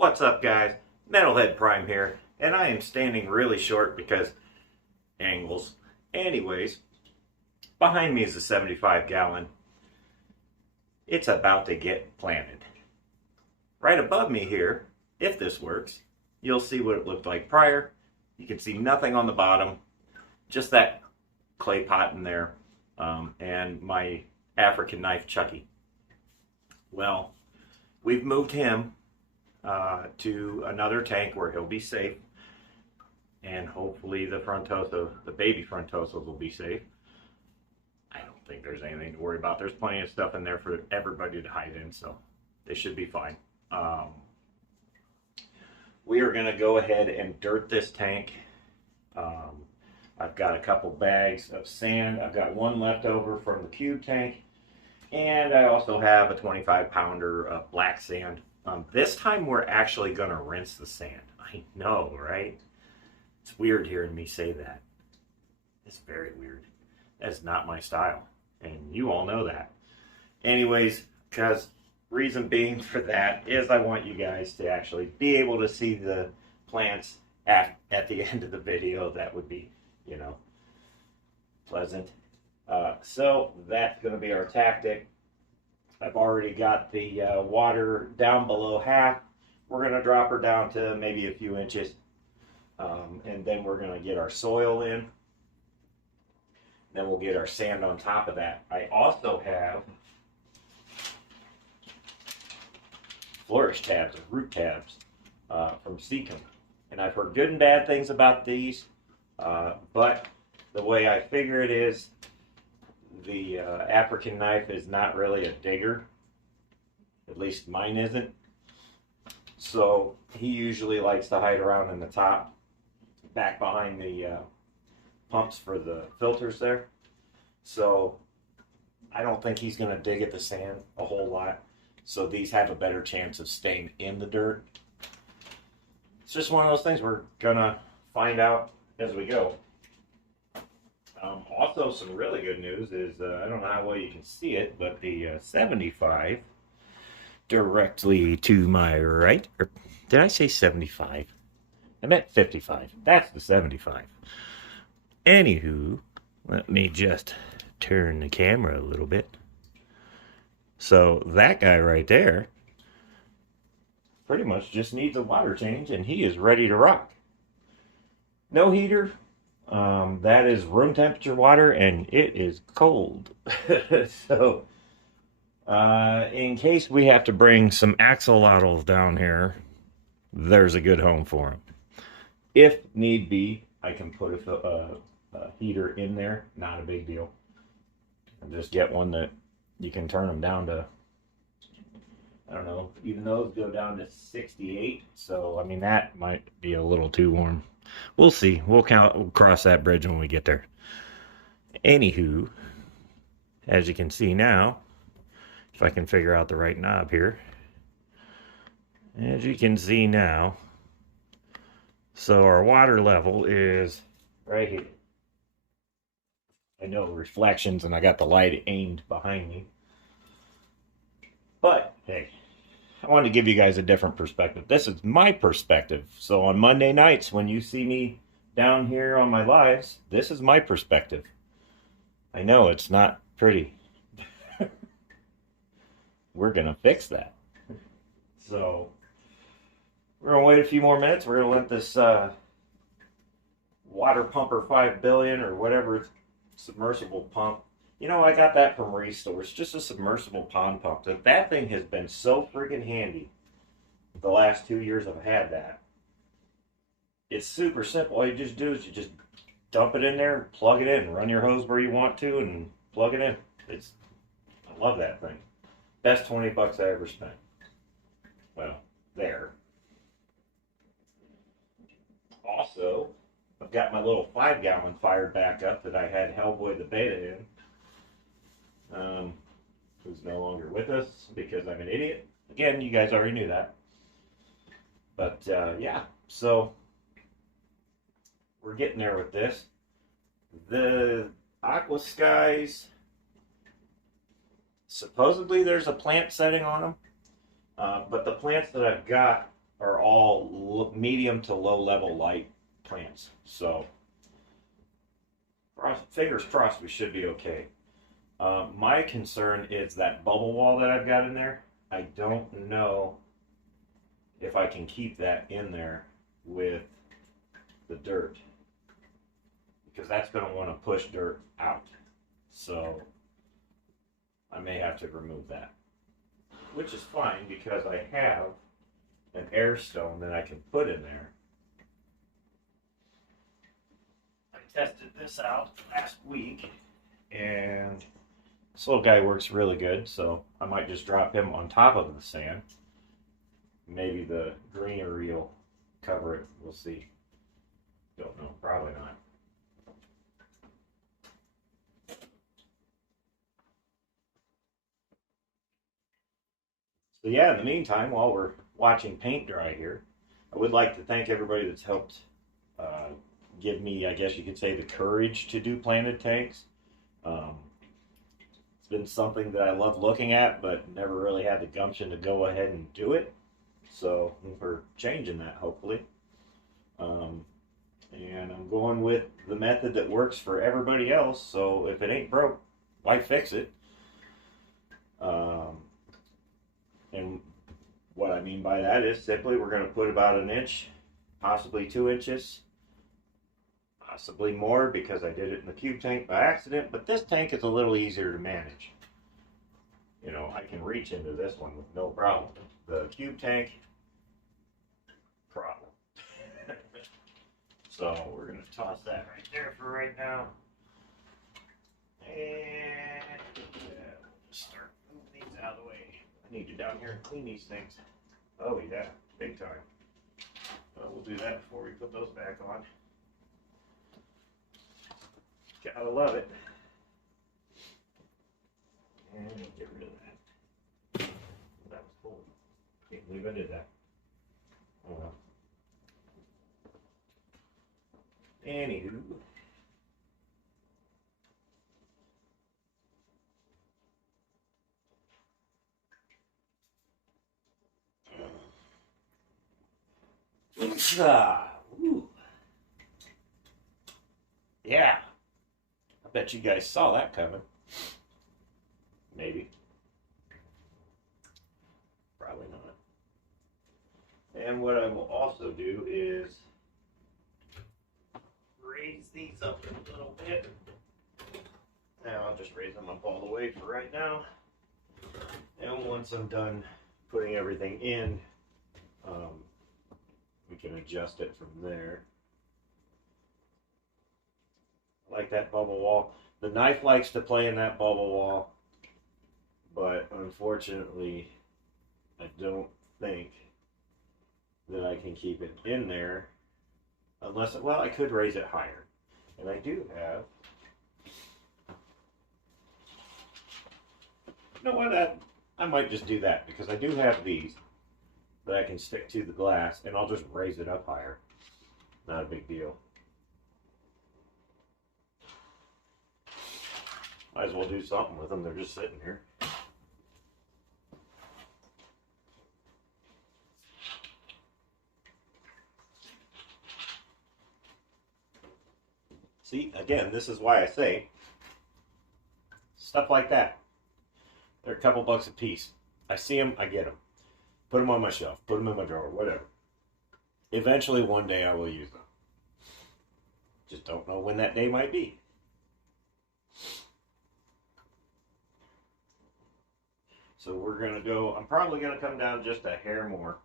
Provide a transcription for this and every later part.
What's up, guys? Metalhead Prime here, and I am standing really short because angles. Anyways, behind me is a 75-gallon. It's about to get planted. Right above me here, if this works, you'll see what it looked like prior. You can see nothing on the bottom, just that clay pot in there, and my African knife Chuckie. Well, we've moved him to another tank where he'll be safe, and hopefully the baby frontosos will be safe. I don't think there's anything to worry about. There's plenty of stuff in there for everybody to hide in, so they should be fine. We are going to go ahead and dirt this tank. I've got a couple bags of sand. I've got one left over from the cube tank, and I also have a 25-pounder of black sand. This time we're actually going to rinse the sand. I know, right? It's weird hearing me say that. It's very weird. That's not my style, and you all know that. Anyways, because reason being for that is I want you guys to actually be able to see the plants at the end of the video. That would be, pleasant. So that's going to be our tactic. I've already got the water down below half. We're going to drop her down to maybe a few inches. And then we're going to get our soil in. Then we'll get our sand on top of that. I also have flourish tabs and root tabs from Seacom. And I've heard good and bad things about these. But the way I figure it is, the African knife is not really a digger. At least mine isn't. So he usually likes to hide around in the top, back behind the pumps for the filters there. So I don't think he's going to dig at the sand a whole lot. So these have a better chance of staying in the dirt. It's just one of those things we're going to find out as we go. Also, some really good news is, I don't know how well you can see it, but the 75 directly to my right, or did I say 75? I meant 55. That's the 75. Anywho, let me just turn the camera a little bit. So that guy right there pretty much just needs a water change, and he is ready to rock. No heater. That is room temperature water, and it is cold. So, in case we have to bring some axolotls down here, there's a good home for them. If need be, I can put a heater in there. Not a big deal. And just get one that you can turn them down to, I don't know, even those go down to 68. So, I mean, that might be a little too warm. We'll see. We'll cross that bridge when we get there. Anywho, as you can see now, if I can figure out the right knob here. As you can see now, so our water level is right here. I know reflections, and I got the light aimed behind me. But, hey, I wanted to give you guys a different perspective. This is my perspective. So on Monday nights, when you see me down here on my lives, this is my perspective. I know it's not pretty. We're going to fix that. So we're going to wait a few more minutes. We're going to let this water pumper 5 billion or whatever submersible pump. I got that from Restore. It's just a submersible pond pump. That thing has been so freaking handy the last 2 years I've had that. It's super simple. All you just do is you just dump it in there, plug it in, run your hose where you want to, and plug it in. I love that thing. Best 20 bucks I ever spent. Well, there. Also, I've got my little 5-gallon fired back up that I had Hellboy the Beta in. Who's no longer with us because I'm an idiot. Again, you guys already knew that. But yeah, so we're getting there with this. The Aqua Skies, supposedly there's a plant setting on them, but the plants that I've got are all medium to low level light plants. So fingers crossed we should be okay. My concern is that bubble wall that I've got in there. I don't know if I can keep that in there with the dirt, because that's going to want to push dirt out. So I may have to remove that, which is fine because I have an air stone that I can put in there. I tested this out last week, and this little guy works really good, so I might just drop him on top of the sand. Maybe the greenery will cover it. We'll see. Don't know. Probably not. So yeah, in the meantime, while we're watching paint dry here, I would like to thank everybody that's helped give me, I guess you could say, the courage to do planted tanks. It's been something that I love looking at, but never really had the gumption to go ahead and do it. So we're changing that, hopefully. And I'm going with the method that works for everybody else. So if it ain't broke, why fix it? And what I mean by that is simply we're going to put about an inch, possibly 2 inches, possibly more because I did it in the cube tank by accident, but this tank is a little easier to manage. You know, I can reach into this one with no problem. The cube tank, problem. So we're going to toss that right there for right now. And just start moving these out of the way. I need to down here and clean these things. Oh yeah, big time. We'll do that before we put those back on. Gotta love it. And get rid of that. That was cool. Can't believe I did that. Oh well. Anywho. Yeah. I bet you guys saw that coming. Maybe. Probably not. And what I will also do is raise these up a little bit. Now I'll just raise them up all the way for right now. And once I'm done putting everything in, we can adjust it from there. I like that bubble wall. The knife likes to play in that bubble wall, but unfortunately, I don't think that I can keep it in there unless, well, I could raise it higher. And I do have, you know what, I might just do that because I do have these that I can stick to the glass, and I'll just raise it up higher. Not a big deal. Might as well do something with them. They're just sitting here. See, again, this is why I say stuff like that. They're a couple bucks a piece. I see them, I get them. Put them on my shelf, put them in my drawer, whatever. Eventually, one day I will use them. Just don't know when that day might be. So we're going to go, I'm probably going to come down just a hair more.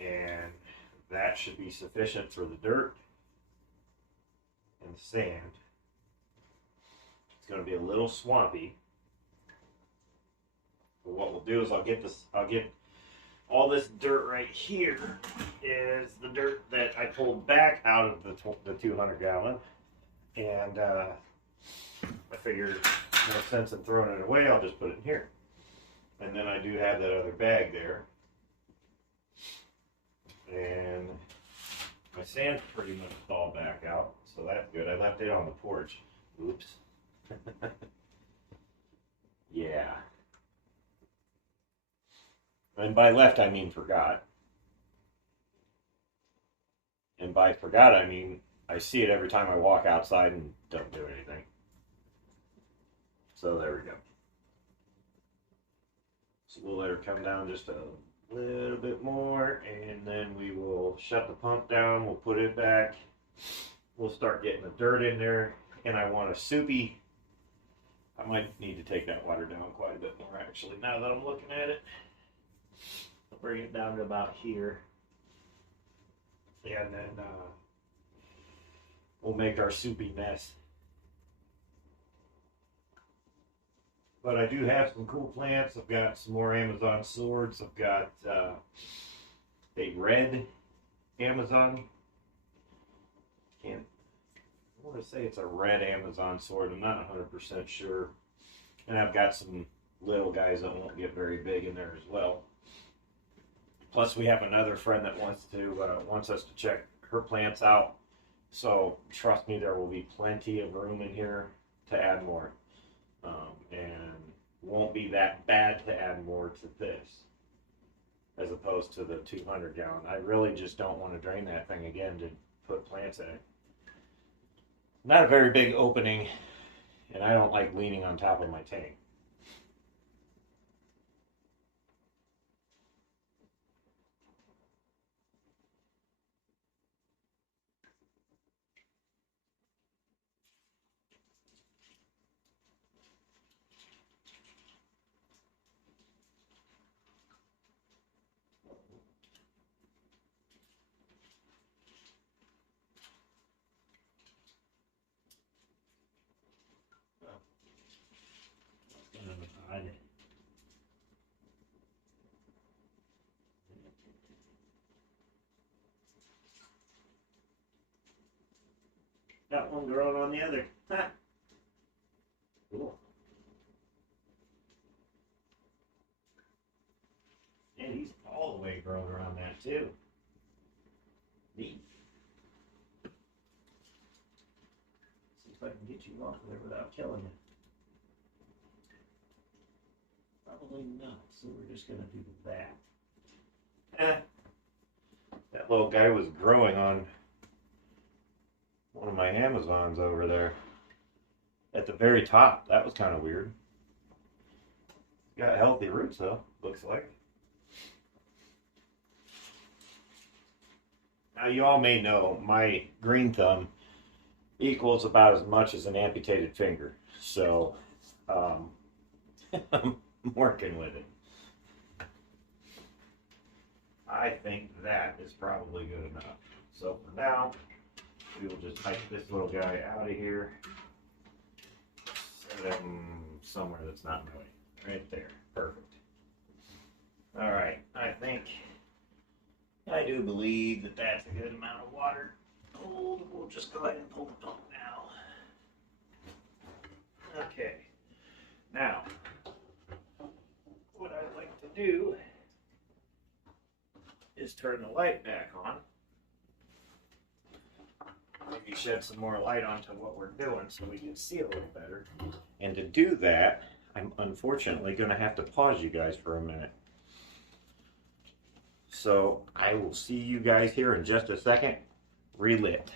And that should be sufficient for the dirt and the sand. It's going to be a little swampy. But what we'll do is I'll get all this dirt right here is the dirt that I pulled back out of the 200 gallon. And I figured no sense in throwing it away, I'll just put it in here. And then I do have that other bag there. And my sand's pretty much thawed back out, so that's good. I left it on the porch. Oops. Yeah. And by left, I mean forgot. And by forgot, I mean I see it every time I walk outside and don't do anything. So there we go. So we'll let her come down just a little bit more, and then we will shut the pump down. We'll put it back. We'll start getting the dirt in there, and I want a soupy. I might need to take that water down quite a bit more, actually, now that I'm looking at it. I'll bring it down to about here. And then we'll make our soupy mess. But I do have some cool plants. I've got some more Amazon swords. I've got a red Amazon. I want to say it's a red Amazon sword. I'm not 100% sure. And I've got some little guys that won't get very big in there as well. Plus, we have another friend that wants us to check her plants out. So trust me, there will be plenty of room in here to add more, and won't be that bad to add more to this, as opposed to the 200 gallon. I really just don't want to drain that thing again to put plants in it. Not a very big opening, and I don't like leaning on top of my tank. Got one growing on the other. Ha. Cool. And he's all the way grown around that too. Neat. See if I can get you off of there without killing you. Probably not, so we're just going to do that. That little guy was growing on one of my Amazons over there at the very top. That was kind of weird. Got healthy roots though, looks like. Now you all may know my green thumb equals about as much as an amputated finger. So I'm working with it. I think that is probably good enough. So for now, we will just type this little guy out of here. Set him somewhere that's not in the way. Right there. Perfect. Alright, I do believe that that's a good amount of water. Oh, we'll just go ahead and pull the pump now. Okay. Now, what I'd like to do is turn the light back on. Maybe shed some more light onto what we're doing so we can see a little better. And to do that, I'm unfortunately going to have to pause you guys for a minute. So I will see you guys here in just a second. Relit.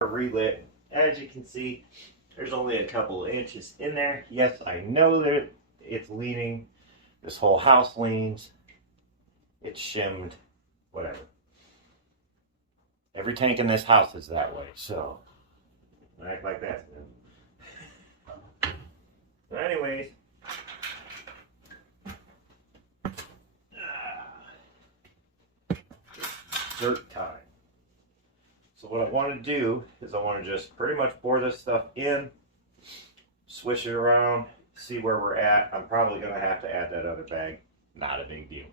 Relit. As you can see, there's only a couple of inches in there. Yes, I know that it's leaning. This whole house leans. It's shimmed. Whatever. Every tank in this house is that way, so don't act like that. So anyways, dirt time. So what I want to do is I want to just pretty much pour this stuff in, swish it around, see where we're at. I'm probably going to have to add that other bag. Not a big deal.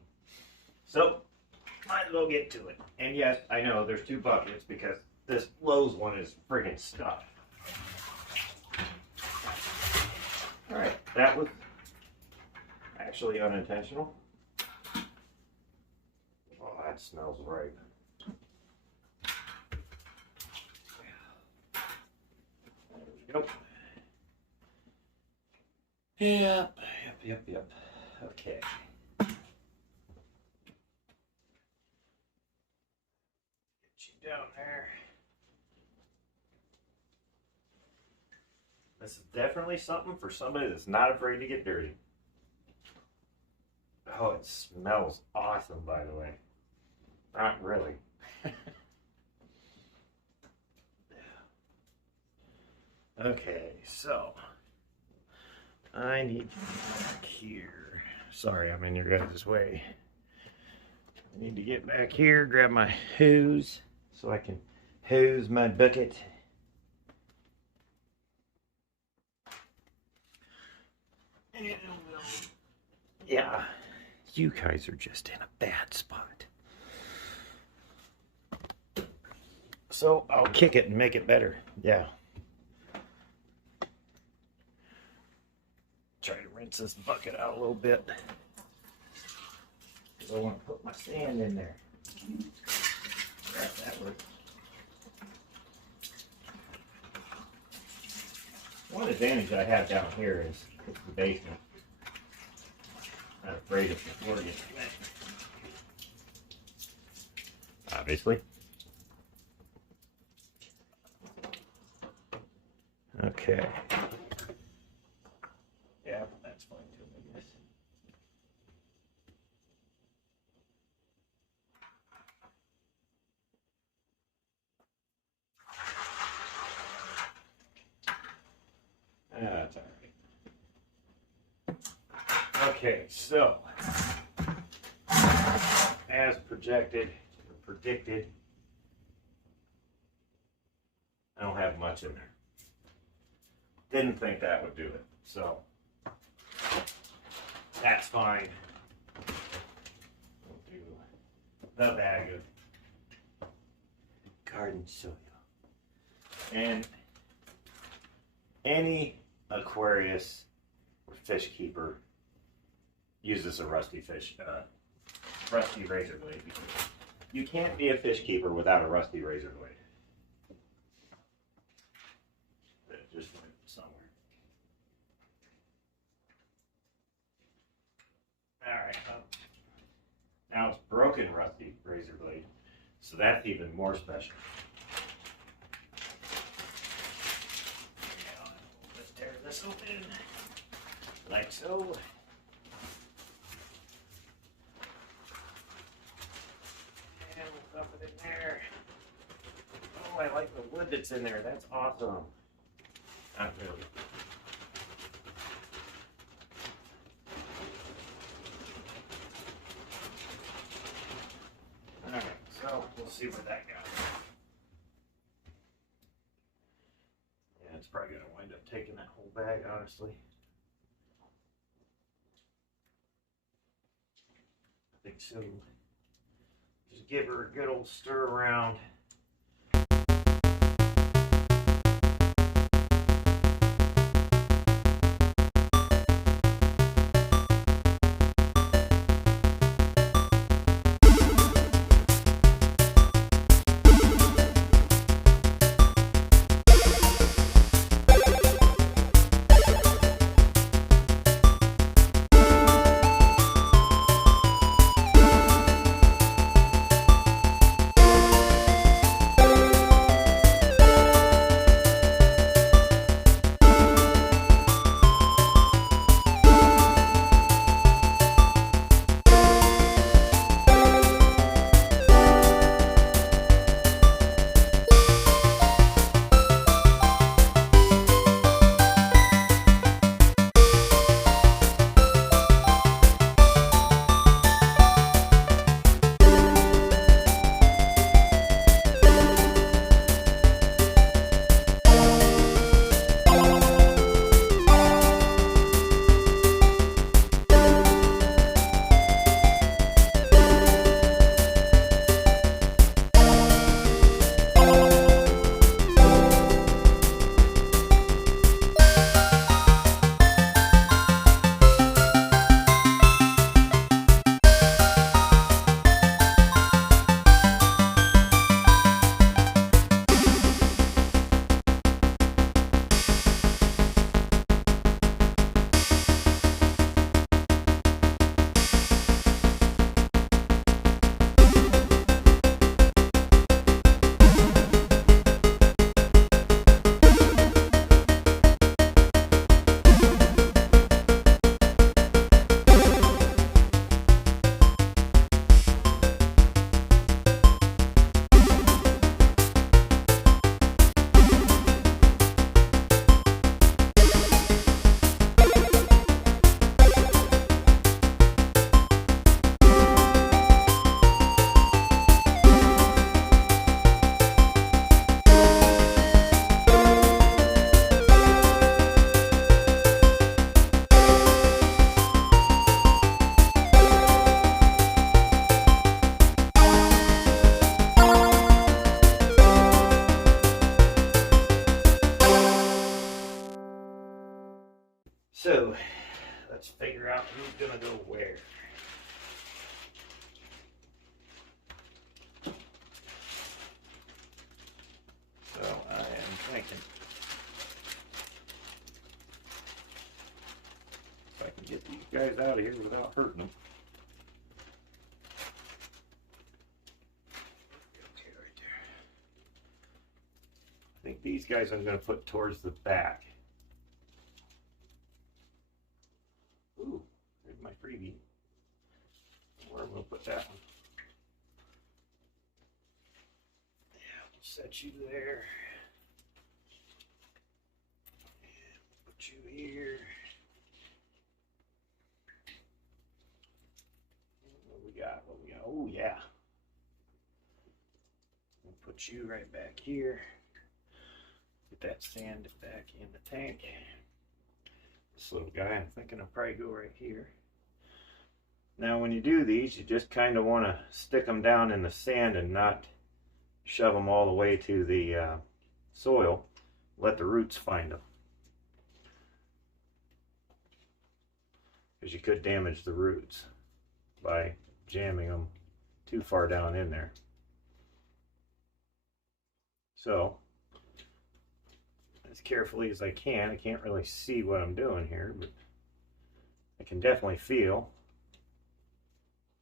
So might as well get to it. And yes, I know there's two buckets because this Lowe's one is friggin' stuffed. Alright, that was actually unintentional. Oh, that smells right. There we go. Yep. Yep. Okay. Get you down there. This is definitely something for somebody that's not afraid to get dirty. Oh, it smells awesome, by the way. Not really. Okay, so I need to get back here. Sorry, I'm in your guys' way. I need to get back here, grab my hose so I can hose my bucket. And yeah, you guys are just in a bad spot. So I'll kick it and make it better. Yeah. Try to rinse this bucket out a little bit. I want to put my sand in there. Grab that one. One advantage I have down here is it's the basement. I'm not afraid if the floor gets wet. Obviously. Okay. Yeah, that's fine too, I guess. That's all right. Okay, so as projected or predicted, I don't have much in there. Didn't think that would do it, so that's fine. We'll do the bag of garden soil. And any Aquarius or fish keeper uses a rusty razor blade. You can't be a fish keeper without a rusty razor blade. It just went somewhere. Alright, now it's broken rusty razor blade, so that's even more special. Now, let's tear this open, like so. And we'll dump it in there. Oh, I like the wood that's in there, that's awesome. Not really. Alright, so we'll see what that got. Yeah, it's probably going to wind up taking that whole bag, honestly. I think so. Just give her a good old stir around. who's gonna go where. So I am thinking if I can get these guys out of here without hurting them. Okay, right there. I think these guys I'm going to put towards the back. Ooh, there's my freebie. Where I'm going to put that one. Yeah, we'll set you there. And put you here. What we got? What we got? Oh yeah. We'll put you right back here. Get that sand back in the tank. This little guy, I'm thinking I'll probably go right here. Now when you do these, you just kind of want to stick them down in the sand and not shove them all the way to the soil. Let the roots find them. Because you could damage the roots by jamming them too far down in there. So, as carefully as I can. I can't really see what I'm doing here, but I can definitely feel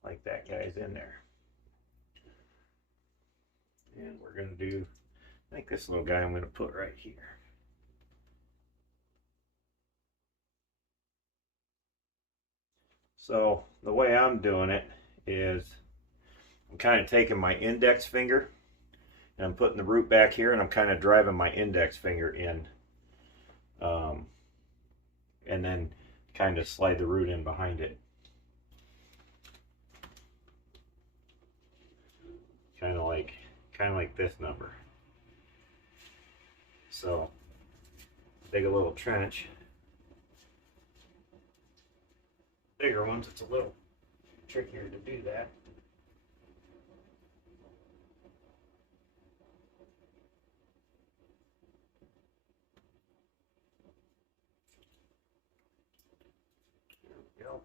like that guy's in there. And we're going to do, I think this little guy I'm going to put right here. So the way I'm doing it is I'm kind of taking my index finger and I'm putting the root back here and I'm kind of driving my index finger in and then kind of slide the root in behind it. Kind of like this number. So dig a little trench. Bigger ones, it's a little trickier to do that. There we go.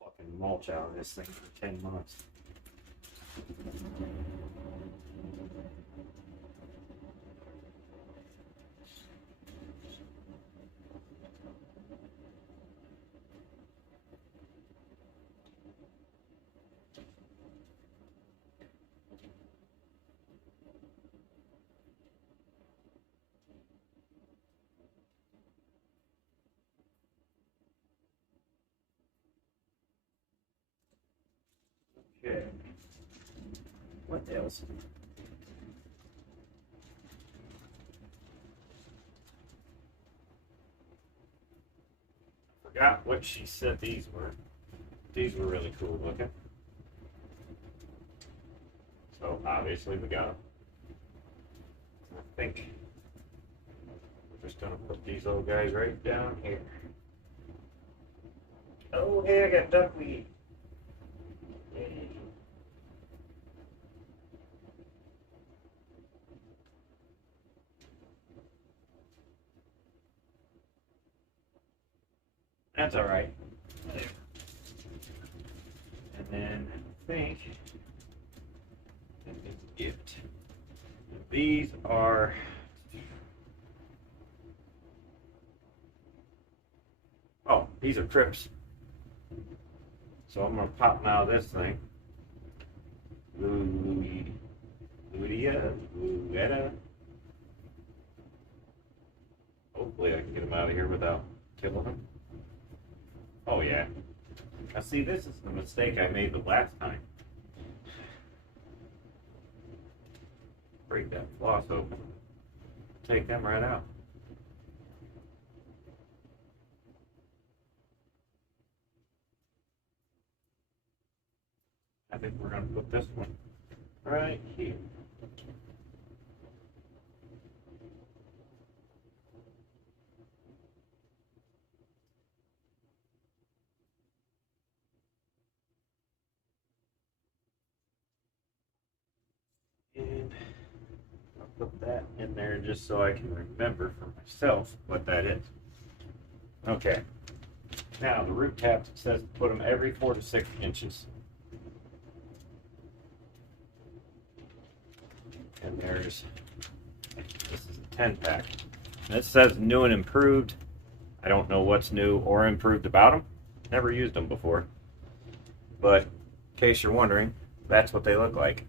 Plucking mulch out of this thing for 10 months. Okay. What else? Forgot what she said these were. These were really cool looking. So obviously we got them. I think we're just gonna put these little guys right down here. Oh hey, I got duckweed. Yay. That's all right. Whatever. And then I think it's a gift. These are these are trips. So I'm gonna pop them out of this thing. Hopefully I can get them out of here without killing them. Oh yeah. Now see, this is the mistake I made the last time. Break that floss open. Take them right out. I think we're going to put this one right here. And put that in there just so I can remember for myself what that is. Okay. Now the root caps, it says put them every 4 to 6 inches. And there's, this is a 10-pack. And it says new and improved. I don't know what's new or improved about them. Never used them before. But in case you're wondering, that's what they look like.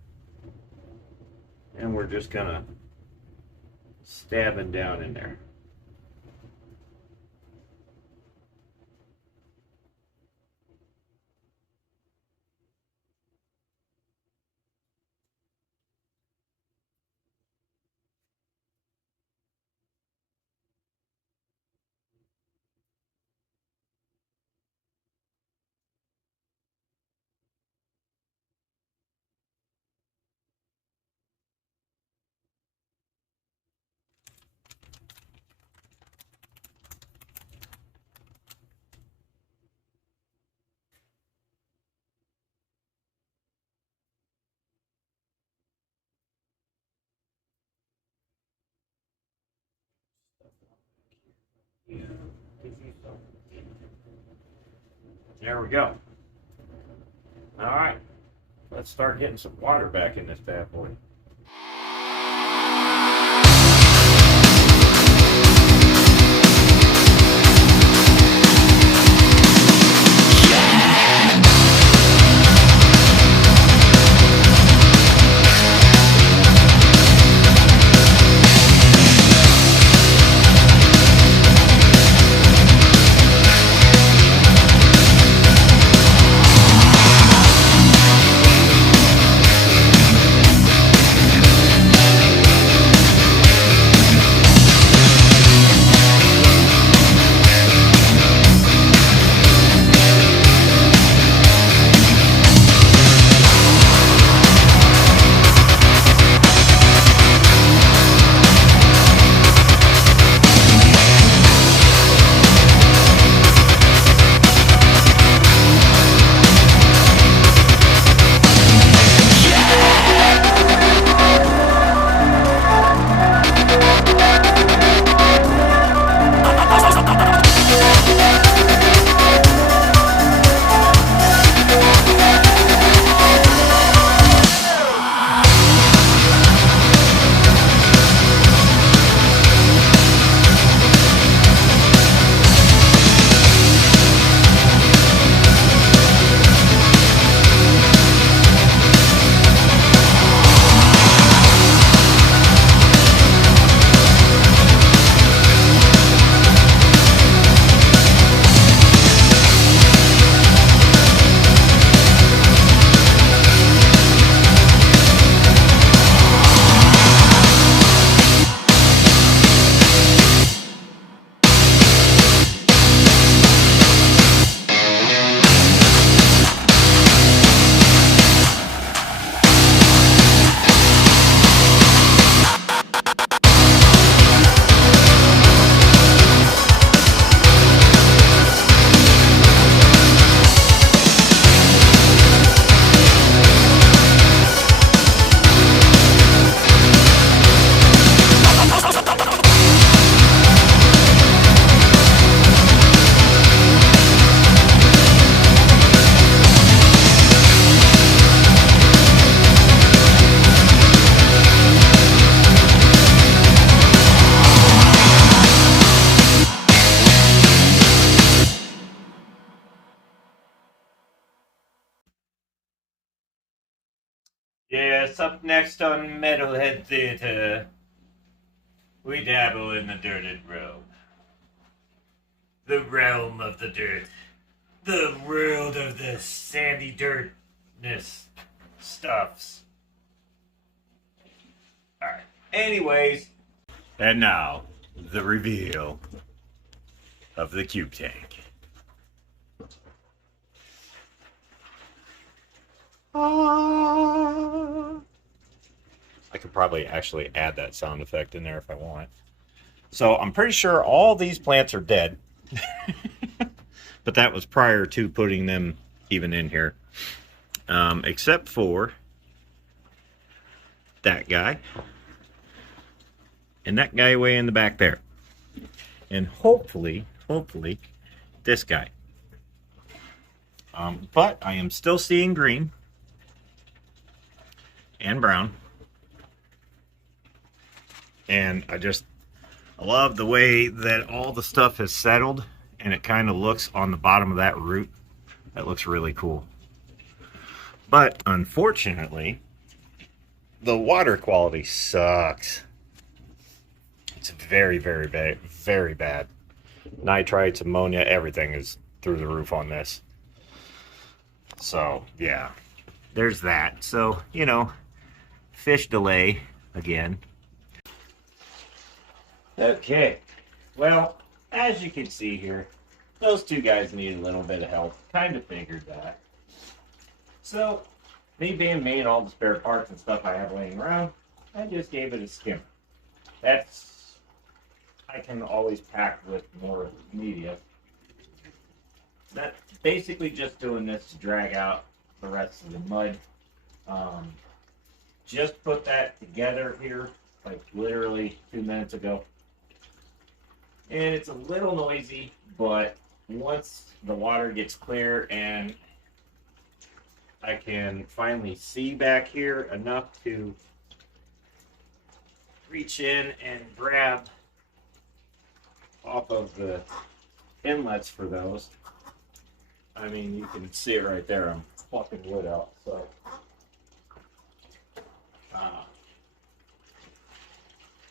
And we're just gonna stab them down in there. There we go. All right, let's start getting some water back in this bad boy. Yes, up next on Metalhead Theater, we dabble in the dirted realm. The realm of the dirt. The world of the sandy dirtness stuffs. Alright, anyways. And now, the reveal of the cube tank. I could probably actually add that sound effect in there if I want. So I'm pretty sure all these plants are dead. But that was prior to putting them even in here. Except for that guy. and that guy way in the back there. And hopefully, this guy. But I am still seeing green and brown. And I love the way that all the stuff has settled, and it kind of looks on the bottom of that root. That looks really cool. But unfortunately, the water quality sucks. It's very, very bad. Very bad. Nitrites, ammonia, everything is through the roof on this. So, yeah. There's that. So, you know, fish delay again. Okay. Well, as you can see here, those two guys need a little bit of help. Kind of figured that. So, me being me and all the spare parts and stuff I have laying around, I just gave it a skimmer. I can always pack with more media. That's basically just doing this to drag out the rest of the mud. Just put that together here, like literally 2 minutes ago. And it's a little noisy, but once the water gets clear and I can finally see back here enough to reach in and grab off of the inlets for those. I mean, you can see it right there. I'm plucking wood out.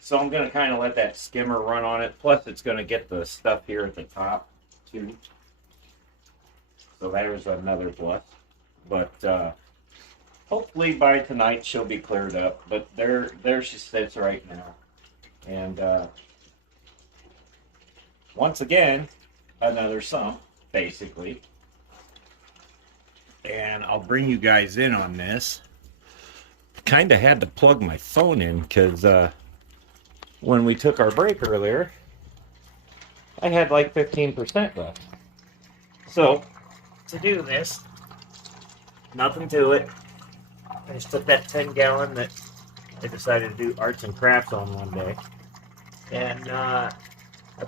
So I'm going to kind of let that skimmer run on it. Plus, it's going to get the stuff here at the top, too. So there's another plus. But hopefully by tonight she'll be cleared up. But there she sits right now. And once again, another sump, basically. And I'll bring you guys in on this. Kind of had to plug my phone in because when we took our break earlier, I had like 15% left. So, to do this, nothing to it. I just took that 10-gallon that I decided to do arts and crafts on one day. And I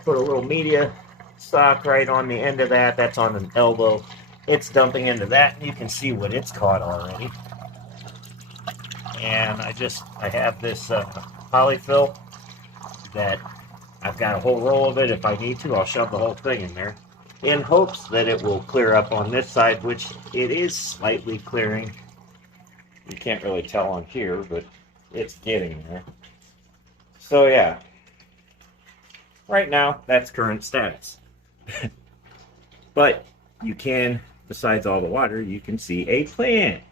put a little media sock right on the end of that. That's on an elbow. It's dumping into that, and you can see what it's caught already. And I have this polyfill that I've got a whole roll of it. If I need to, I'll shove the whole thing in there in hopes that it will clear up on this side, which it is slightly clearing. You can't really tell on here, but it's getting there. So yeah, right now that's current status. But you can, besides all the water, you can see a plant.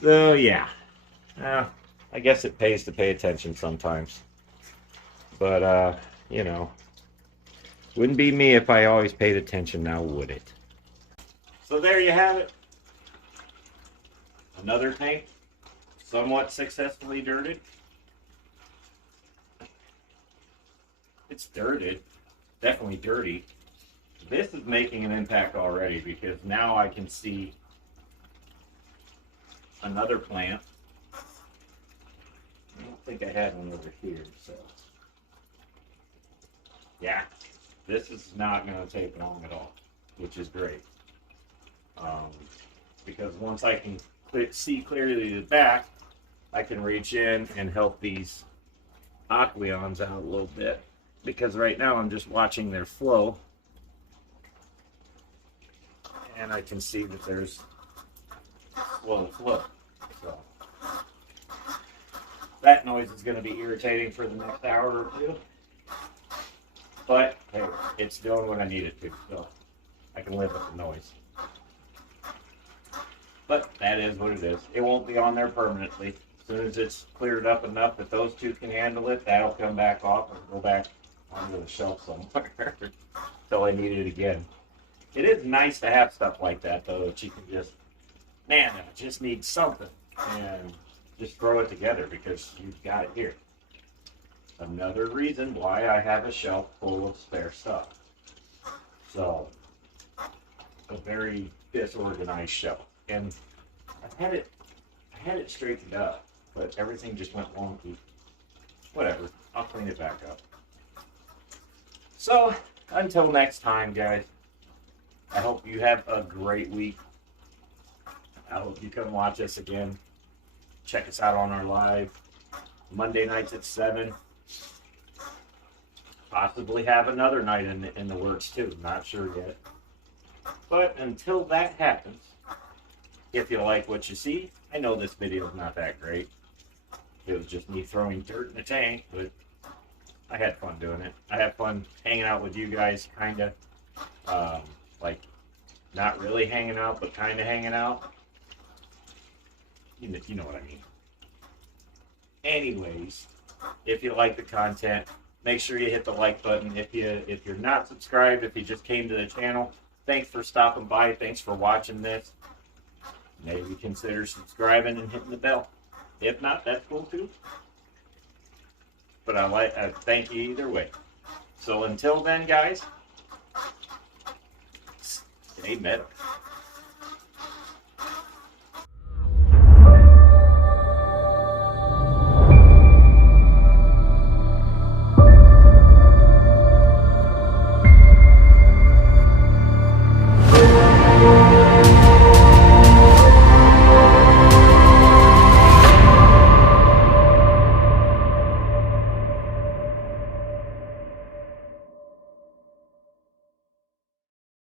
So yeah, I guess it pays to pay attention sometimes. But you know, wouldn't be me if I always paid attention now, would it? So there you have it. Another tank, somewhat successfully dirted. It's dirted, definitely dirty. This is making an impact already because now I can see another plant. I don't think I had one over here, so yeah, this is not going to take long at all, which is great. Because once I can see clearly the back, I can reach in and help these aqueons out a little bit. Because right now I'm just watching their flow, and I can see that there's slow flow. So that noise is going to be irritating for the next hour or two. But hey, it's doing what I need it to, so I can live with the noise. But that is what it is. It won't be on there permanently. As soon as it's cleared up enough that those two can handle it, that'll come back off and go back onto the shelf somewhere until I need it again. It is nice to have stuff like that, though, that you can just, man, I just need something, and just throw it together because you've got it here. Another reason why I have a shelf full of spare stuff. So, a very disorganized shelf. And I had it straightened up, but everything just went wonky. whatever. I'll clean it back up. So, until next time, guys, I hope you have a great week. I hope you come watch us again. Check us out on our live Monday nights at 7. Possibly have another night in the works too. Not sure yet. But until that happens, if you like what you see, I know this video is not that great. It was just me throwing dirt in the tank, but I had fun doing it. I had fun hanging out with you guys, kind of. Like, not really hanging out, but kind of hanging out. You know what I mean. Anyways, if you like the content, make sure you hit the like button. If you're not subscribed, if you just came to the channel, thanks for stopping by. Thanks for watching this. Maybe consider subscribing and hitting the bell. If not, that's cool too. But I thank you either way. So until then, guys, stay metal.